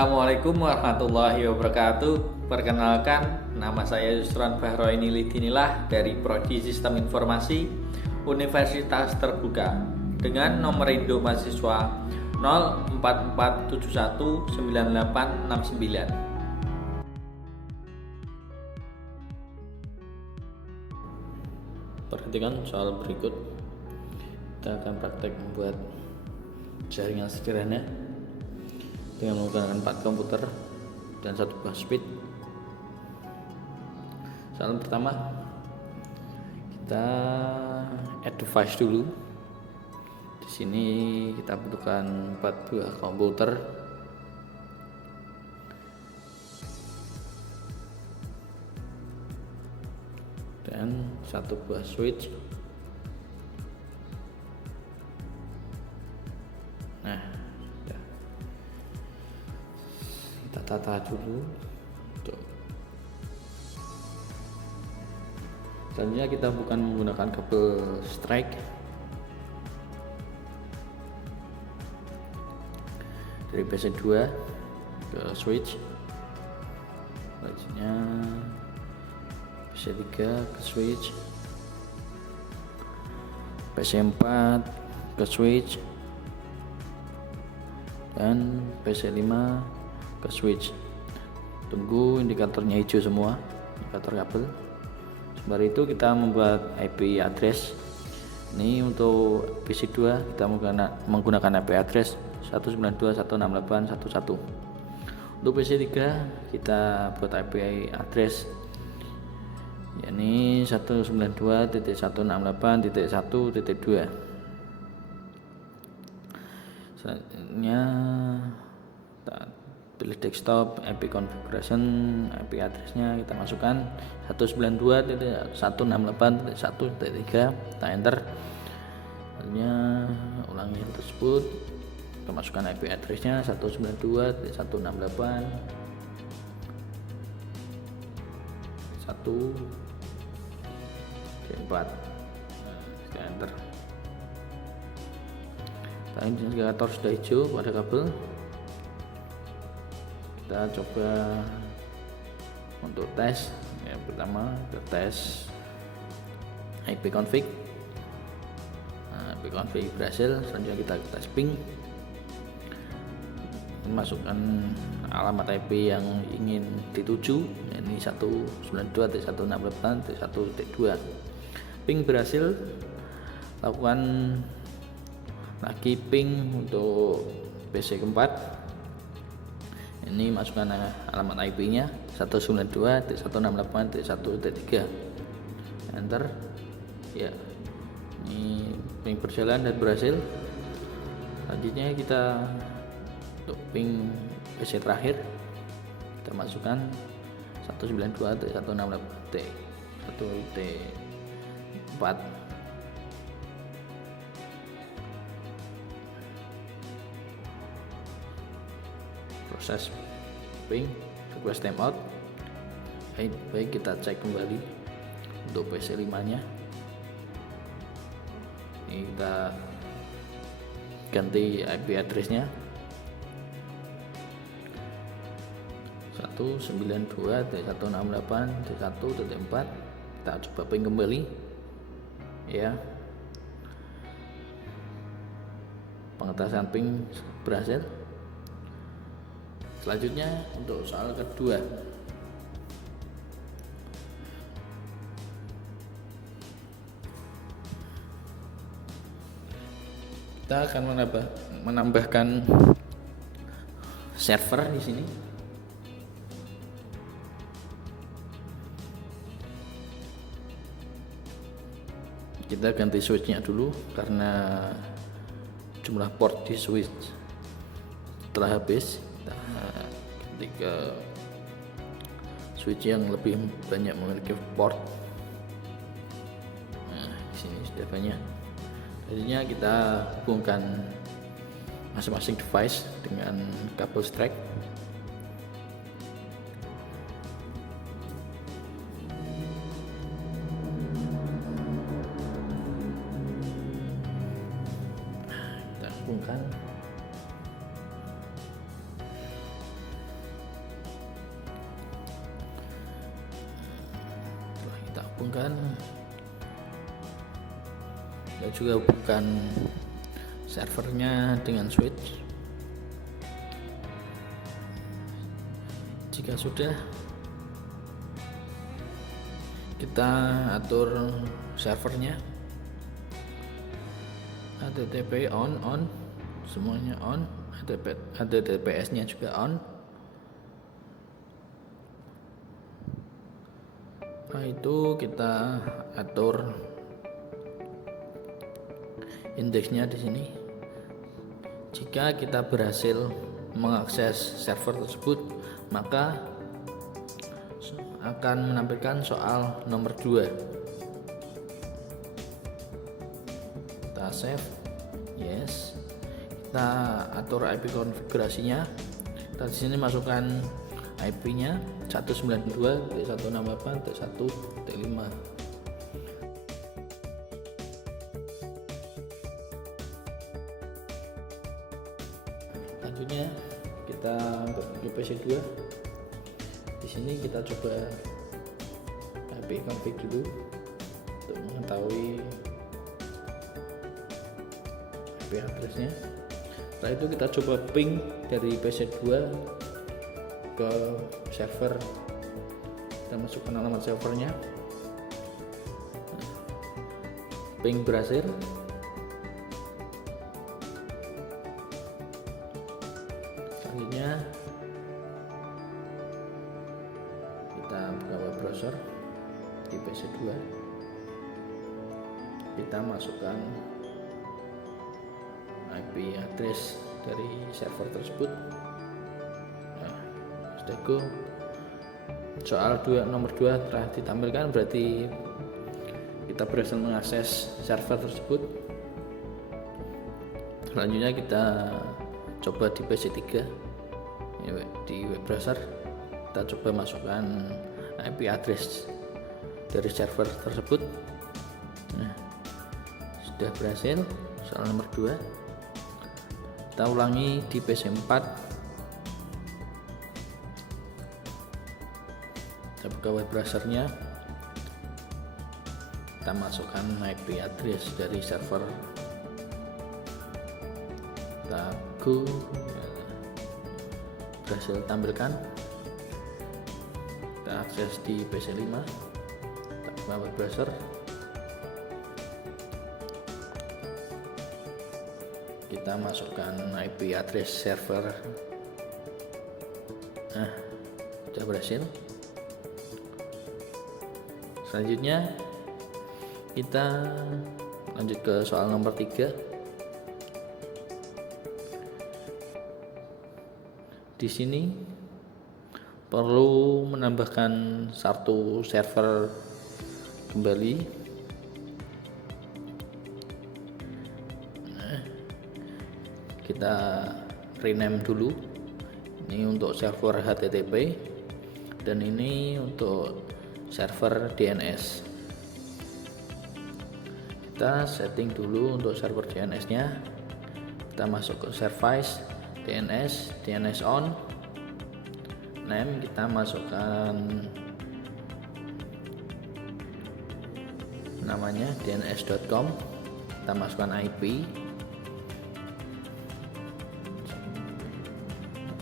Assalamualaikum warahmatullahi wabarakatuh. Perkenalkan, nama saya Yusran Bahroini Lidinilah dari Prodi Sistem Informasi Universitas Terbuka dengan nomor induk mahasiswa 044719869. Perhatikan soal berikut. Kita akan praktek membuat jaringan sederhana dengan menggunakan 4 komputer dan 1 buah switch. Soal pertama, kita add device dulu. Di sini kita butuhkan 4 buah komputer dan 1 buah switch. Nah, kita tata dulu. Selanjutnya kita bukan menggunakan kabel strike dari PC2 ke switch, selanjutnya PC3 ke switch, PC4 ke switch, dan PC5 ke switch. Tunggu indikatornya hijau semua, indikator kabel. Sementara itu kita membuat IP address. Ini untuk PC2 kita menggunakan IP address 192.168.1.1. Untuk PC3 kita buat IP address yakni 192.168.1.2. Selanjutnya pilih desktop, IP configuration, IP addressnya kita masukkan 192.168.1.3, kita enter. Selanjutnya ulangi hal tersebut, kita masukkan IP addressnya 192.168.1.4, kita enter. Tadi indikator sudah hijau pada kabel. Kita coba untuk tes. Yang pertama kita tes IP config. IP config berhasil. Selanjutnya kita tes ping. Masukkan alamat IP yang ingin dituju, ini 192.168.1.2. Ping berhasil. Lakukan lagi ping untuk PC keempat. Ini masukkan alamat IP-nya 192.168.1.3, enter. Ya, ini ping berjalan dan berhasil. Selanjutnya kita untuk ping PC terakhir kita masukkan 192.168.1.4. Proses ping request timeout. Baik, kita cek kembali untuk PC5 nya. Ini kita ganti IP addressnya 192.168.1.4. kita coba ping kembali ya. Pengetasan ping berhasil. Selanjutnya untuk soal kedua, kita akan menambahkan server di sini. Kita ganti switchnya dulu karena jumlah port di switch telah habis. Ketika switch yang lebih banyak memiliki port, nah di sini sudah banyak. Jadinya kita hubungkan masing-masing device dengan kabel strike. Kita hubungkan. hubungkan, kita juga hubungkan servernya dengan switch. Jika sudah, kita atur servernya, HTTP on, semuanya on, HTTPS nya juga on. Setelah itu kita atur indeksnya di sini. Jika kita berhasil mengakses server tersebut, maka akan menampilkan soal nomor 2. Kita save, yes. Kita atur IP konfigurasinya. Kita di sini masukkan IP-nya 192.168.1.5. Selanjutnya kita ke PC2. Di sini kita coba IP config dulu untuk mengetahui IP addressnya. Setelah itu kita coba ping dari PC2 ke server. Kita masukkan alamat servernya. Ping berhasil. Selanjutnya kita buka web browser di PC2. Kita masukkan IP address dari server tersebut. Nah, sudah go. Soal nomor 2 telah ditampilkan, berarti kita berhasil mengakses server tersebut. Selanjutnya kita coba di PC3 di web browser. Kita coba masukkan IP address dari server tersebut. Nah, sudah berhasil soal nomor 2. Kita ulangi di PC4. Kita buka web browsernya. Kita masukkan IP address dari server. Kita go. Berhasil tampilkan. Kita akses di PC5. Kita buka web browser. Kita masukkan IP address server. Nah, sudah berhasil. Selanjutnya kita lanjut ke soal nomor 3. Di sini perlu menambahkan satu server kembali. Kita rename dulu. Ini untuk server HTTP dan ini untuk server DNS. Kita setting dulu untuk server DNS nya. Kita masuk ke service DNS on. Name kita masukkan namanya dns.com. Kita masukkan IP.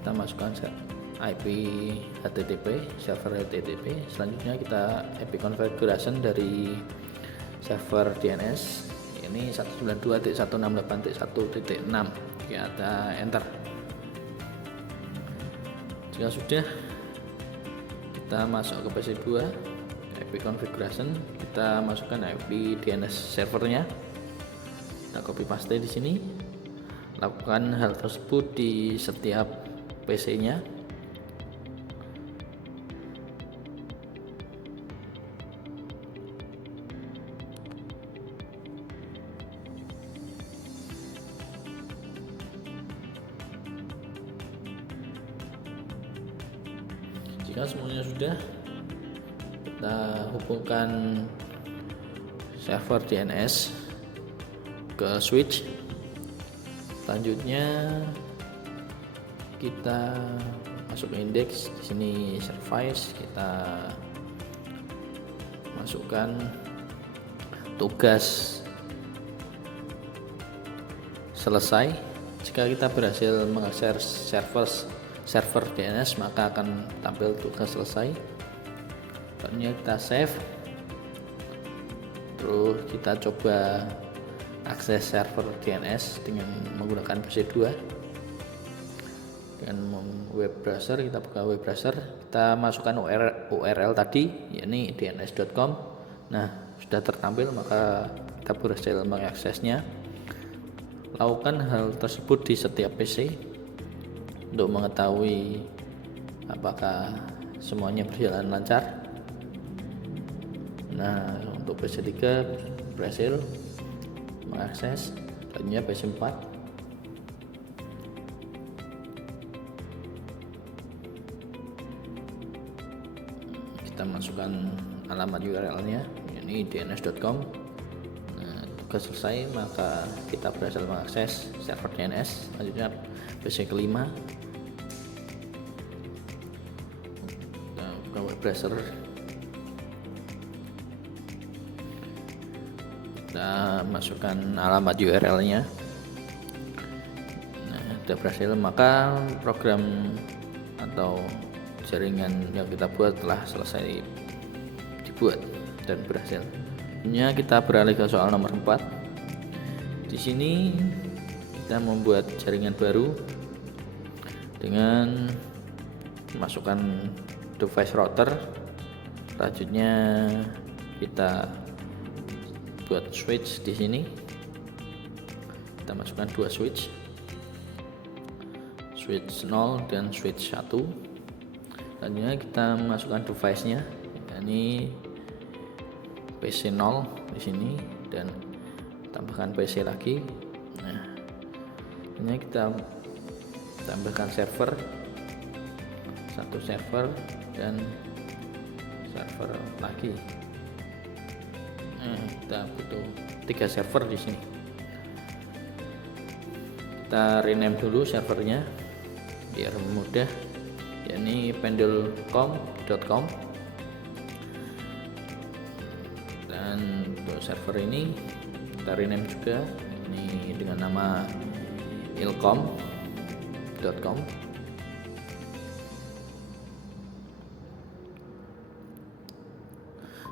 Kita masukkan IP HTTP, server HTTP. Selanjutnya kita IP configuration dari server DNS. Ini 192.168.1.6. Kita enter. Jika sudah, kita masuk ke PC2, IP configuration. Kita masukkan IP DNS servernya. Kita copy paste di sini. Lakukan hal tersebut di setiap PC-nya. Jika semuanya sudah, kita hubungkan server DNS ke switch. Selanjutnya kita masuk ke indeks. Di sini service, kita masukkan tugas selesai. Jika kita berhasil mengakses server DNS, maka akan tampil tugas selesai. Selanjutnya kita save, terus kita coba akses server DNS dengan menggunakan PC 2 dengan web browser. Kita buka web browser, kita masukkan URL tadi, yakni dns.com. Nah, sudah tertampil, maka kita berhasil mengaksesnya. Lakukan hal tersebut di setiap PC untuk mengetahui apakah semuanya berjalan lancar. Nah, untuk PC 3 berhasil mengakses, selanjutnya PC 4. Kita masukkan alamat URL-nya, yakni dns.com. Nah, tugas selesai, maka kita berhasil mengakses server DNS. Selanjutnya PC kelima, kita buka web browser, kita masukkan alamat URL-nya. Nah, sudah berhasil, maka program atau jaringan yang kita buat telah selesai dibuat dan berhasil. Selanjutnya kita beralih ke soal nomor 4. Di sini kita membuat jaringan baru dengan masukkan device router. Selanjutnya kita buat switch di sini. Kita masukkan 2 switch 0 dan switch 1. Selanjutnya kita masukkan device-nya, yakni PC 0 di sini, dan tambahkan PC lagi. Nah, ini kita tambahkan server, 1 server dan server lagi. Nah, kita butuh 3 server di sini. Kita rename dulu servernya biar mudah, yakni pendulcom.com. Dan untuk server ini kita rename juga, ini dengan nama ilcom.com.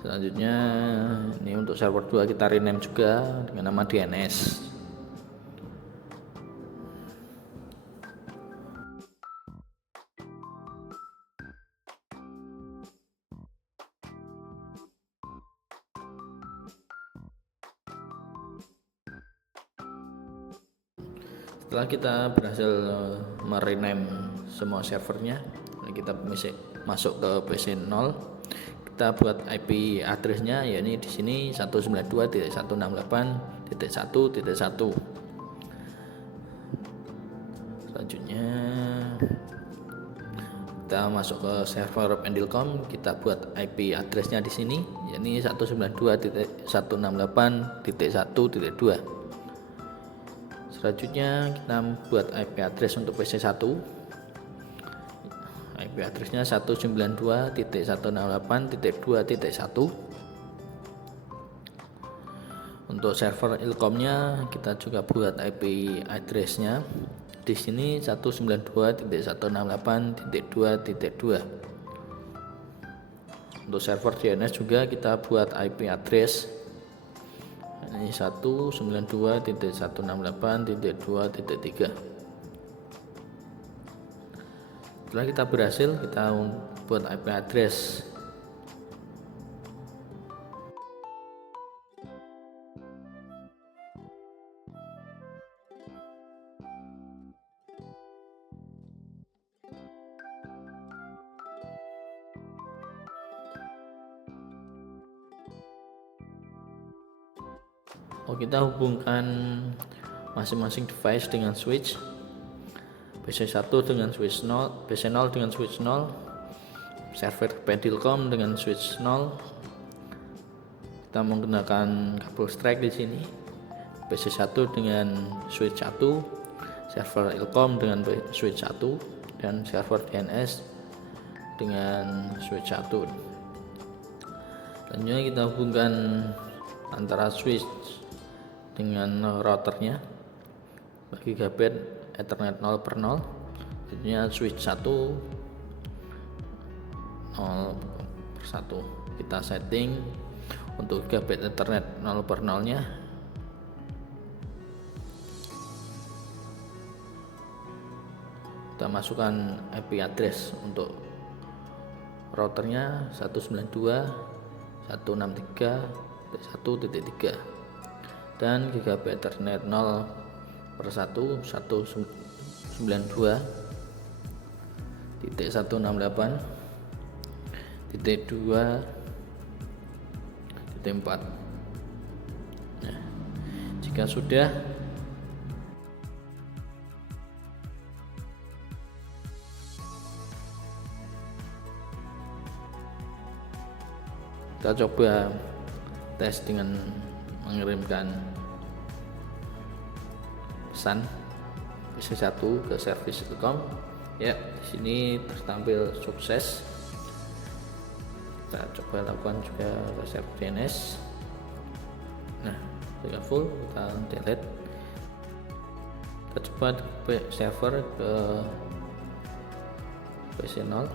Selanjutnya ini untuk server 2 kita rename juga dengan nama DNS. Setelah kita berhasil merename semua servernya, kita masuk ke PC 0. Kita buat IP address-nya, yakni di sini 192.168.1.1. Selanjutnya kita masuk ke server Pendulcom, kita buat IP address-nya di sini, yakni 192.168.1.2. Selanjutnya kita buat IP address untuk PC 1. IP address-nya 192.168.2.1. Untuk server ilcom-nya kita juga buat IP address-nya di sini 192.168.2.2. Untuk server DNS juga kita buat IP address ini 192.168.2.3. Setelah kita berhasil, kita buat IP address kita hubungkan masing-masing device dengan switch. PC 1 dengan switch 0, PC 0 dengan switch 0, server Pendulcom dengan switch 0. Kita menggunakan kabel strike di sini. PC 1 dengan switch 1, server ilcom dengan switch 1, dan server DNS dengan switch 1. Selanjutnya kita hubungkan antara switch dengan routernya bagi gigabit Ethernet 0/0. Tentunya switch 1 0/1. Kita setting untuk gigabit Ethernet 0/0 nya. Kita masukkan IP address untuk routernya 192.163.1.3 dan gigabit Ethernet 0/1 192.168.2.4. Nah, jika sudah, kita coba tes dengan mengirimkan pesan PC1 ke service Telkom. Ya, di sini tertampil sukses. Kita coba lakukan juga ke server DNS. Nah, sudah full, kita delete. Kita coba server ke PC0.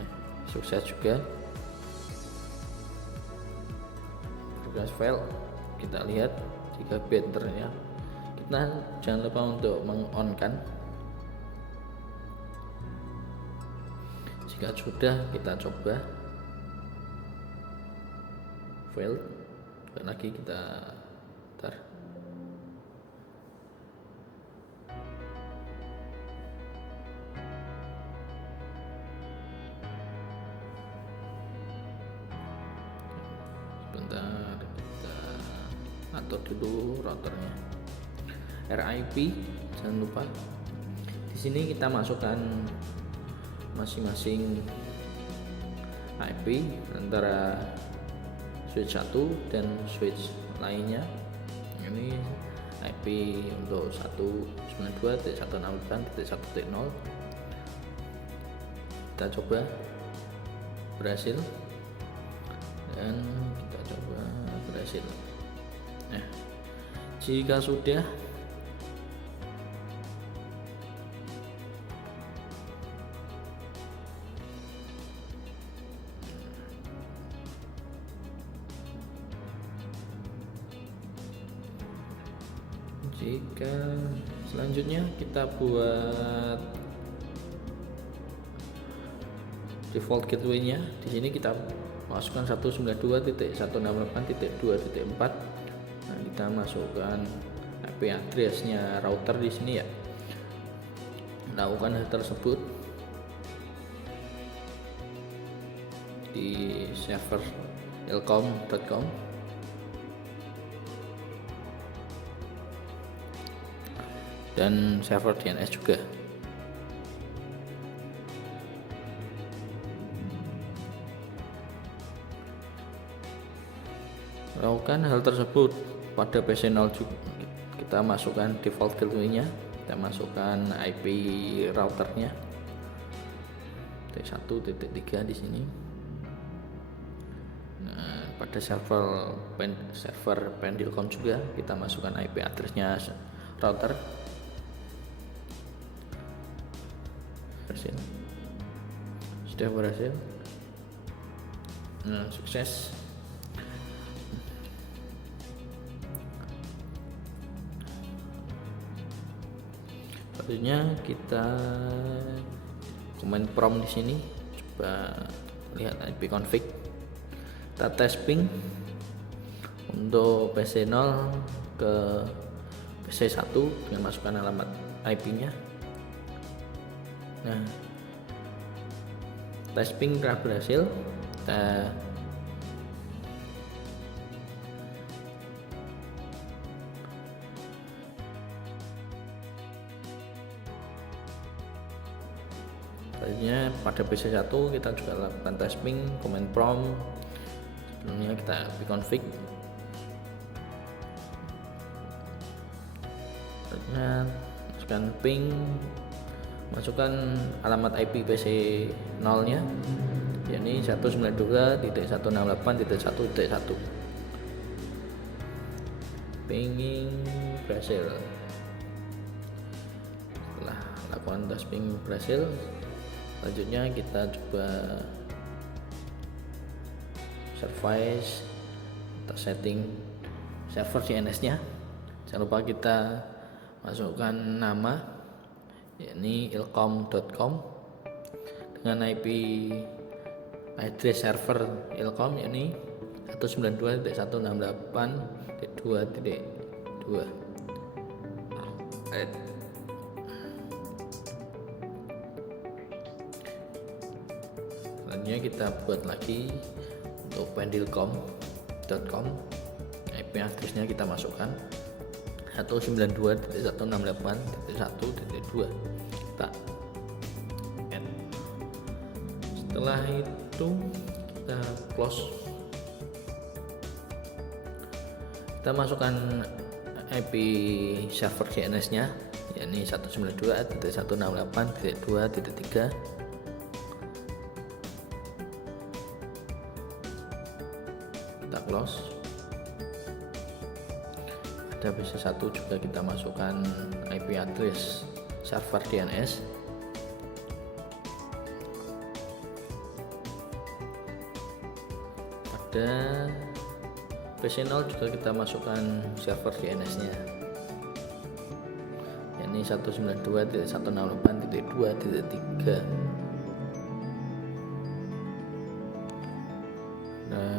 Nah, sukses juga. Progress file kita lihat jika batternya. Kita jangan lupa untuk meng-on-kan. Jika sudah, kita coba fail. Dan lagi kita tar. Sebentar, kita atur dulu routernya. RIP jangan lupa. Di sini kita masukkan masing-masing IP antara switch 1 dan switch lainnya. Ini IP untuk 192.168.1.0. Kita coba berhasil dan kita coba berhasil. Nah, jika sudah, selanjutnya kita buat default gateway-nya. Di sini kita masukkan 192.168.2.4. Nah, kita masukkan IP address-nya router di sini ya. Lakukan hal tersebut di server telkom.com. dan server DNS juga. Lakukan hal tersebut pada PC0 juga. Kita masukkan default gateway-nya, kita masukkan IP routernya T1.3 di sini. Nah, pada server Pendilcom juga kita masukkan IP address-nya router. Berhasil. Sudah berhasil. Nah, sukses. Selanjutnya kita command prompt di sini. Coba lihat IP config. Kita tes ping untuk PC0 ke PC1 dengan masukkan alamat IP-nya. Nah, tes ping telah berhasil. Kita selanjutnya pada PC1 kita juga lakukan tes ping command prompt. Sebelumnya kita config. Selanjutnya masukkan ping, masukkan alamat IP PC0 nya yakni 192.168.1.1 pinging berhasil. Setelah lakukan tes ping berhasil, selanjutnya kita coba service atau setting server DNS nya. Jangan lupa kita masukkan nama yakni ilkom.com dengan IP address server ilkom yakni 192.168.2.2. Selanjutnya kita buat lagi untuk pendilkom.com, IP address-nya kita masukkan 192.168.1.2. kita add. Setelah itu kita close. Kita masukkan IP server DNS-nya yakni 192.168.2.3. Kita close. Ada PC1 juga kita masukkan IP address server DNS. Pada PC0 juga kita masukkan server DNS-nya yakni 192.168.2.3.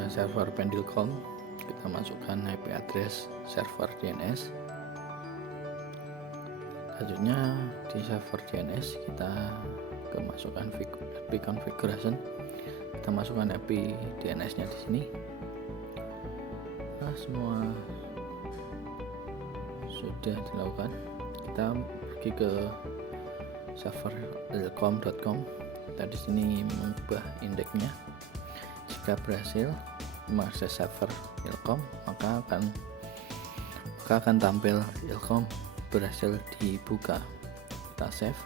Server pendilkom kita masukkan IP address server DNS. Selanjutnya di server DNS kita masukkan IP configuration. Kita masukkan IP DNS-nya di sini. Nah, semua sudah dilakukan. Kita pergi ke server ilkom.com. Kita di sini mengubah indeksnya. Jika berhasil mengakses server ilkom, maka akan tampil ilkom berhasil dibuka. Kita save.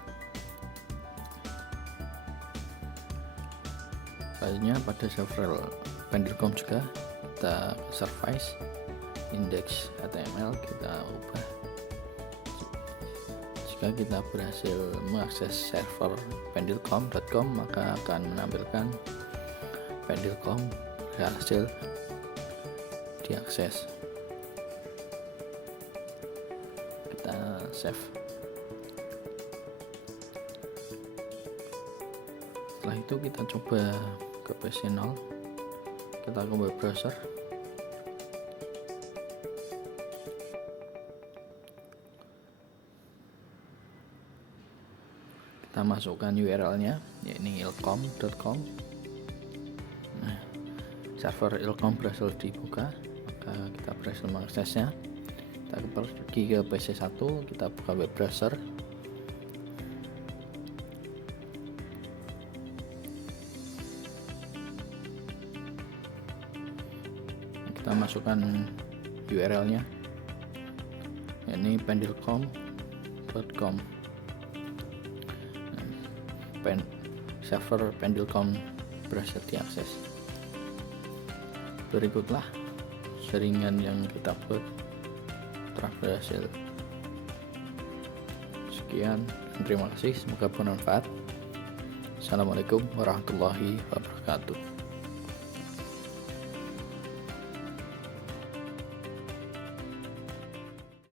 Selanjutnya pada server pendilkom juga kita service index HTML kita ubah. Jika kita berhasil mengakses server pendilkom.com, maka akan menampilkan pendilkom berhasil diakses. Kita save. Setelah itu kita coba ke PC0. Kita ke web browser. Kita masukkan URL-nya yakni ilkom.com. Nah, server ilkom berhasil dibuka, maka kita berhasil mengaksesnya. Kita pergi ke PC1, kita buka web browser. Kita masukkan URL-nya yakni pendilkom.com. Server pendilkom berhasil diakses. Berikutlah jaringan yang kita buat telah berhasil. Sekian, terima kasih, semoga bermanfaat. Assalamualaikum warahmatullahi wabarakatuh.